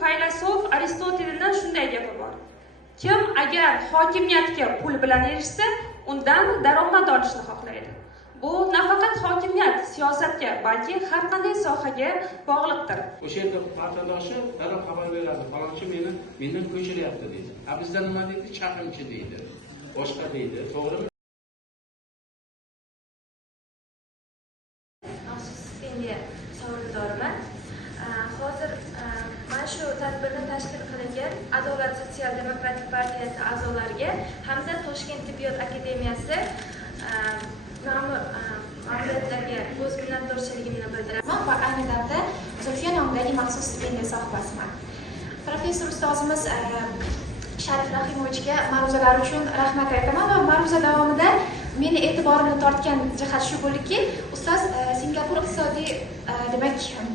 faylasuf Aristotelning shunday gapi bor. Kim agar hokimiyatga pul bilan erishsa, undan daromad olishni xohlaydi. Bu nafaqat hokimiyat, siyosatga, balki har qanday sohaga bog'liqdir. O'sha yerda partiyadoshi darrov xabar beradi. Falonchi mendan ko'chiryapti deydi. A bizda nima deydi? Chaqimchi deydi. Boshqa deydi. To'g'rimi? Savildorman. Hozir mana shu tadbirni tashkil qilingan Adolat sotsial demokratik partiyasi a'zolariga hamda Toshkent tibbiyot akademiyasi ma'muriyatiga o'z minnatdorchiligimni bildiraman va ayni damda Zulfiya nomidagi maxsus stipendiya sohibasiman. Professor ustozimiz Sharif Rahimovichga ma'ruzalar uchun rahmat aytaman va ma'ruza davomida meni e'tiborimni tortgan jihat shu bo'ldiki, ustoz Singapur iqtisodiy demak uchun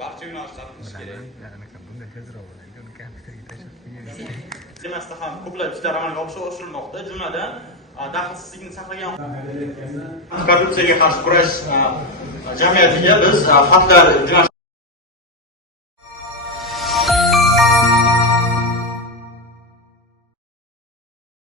barcha yo'nalishlarimiz kerak. Demasda ham ko'plab ishlar amalga oshirilmoqda, jumladan daxlsizlikni saqlagan korrupsiyaga qarshi kurash jamiyatiga biz xalqlar